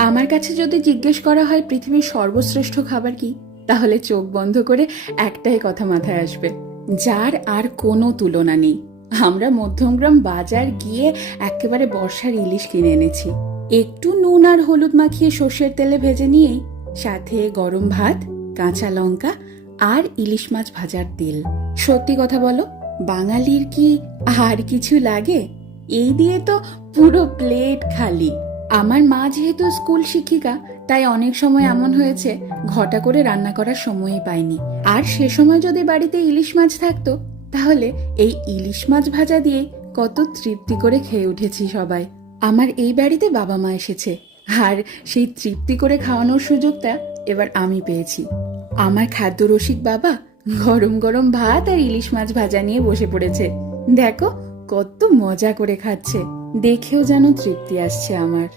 আমার কাছে যদি জিজ্ঞেস করা হয় পৃথিবীর সর্বশ্রেষ্ঠ খাবার কি, তাহলে চোখ বন্ধ করে একটাই কথা মাথায় আসবে, যার আর কোনো তুলনা নেই। আমরা মধ্যমগ্রাম বাজার গিয়ে একেবারে বর্ষার ইলিশ কিনে এনেছি। একটু নুন আর হলুদ মাখিয়ে সর্ষের তেলে ভেজে নিয়েই সাথে গরম ভাত, কাঁচা লঙ্কা আর ইলিশ মাছ ভাজার তেল। সত্যি কথা বলো, বাঙালির কি আর কিছু লাগে? এই দিয়ে তো পুরো প্লেট খালি। আমার মা যেহেতু স্কুল শিক্ষিকা, তাই অনেক সময় এমন হয়েছে ঘটা করে রান্না করার সময়ই পাইনি। আর সে সময় যদি বাড়িতে ইলিশ মাছ থাকতো, তাহলে এই ইলিশ মাছ ভাজা দিয়ে কত তৃপ্তি করে খেয়ে উঠেছি সবাই। আমার এই বাড়িতে বাবা মা এসেছে, আর সেই তৃপ্তি করে খাওয়ানোর সুযোগটা এবার আমি পেয়েছি। আমার খাদ্য রসিক বাবা গরম গরম ভাত আর ইলিশ মাছ ভাজা নিয়ে বসে পড়েছে। দেখো কত মজা করে খাচ্ছে, দেখেও যেন তৃপ্তি আসছে আমার।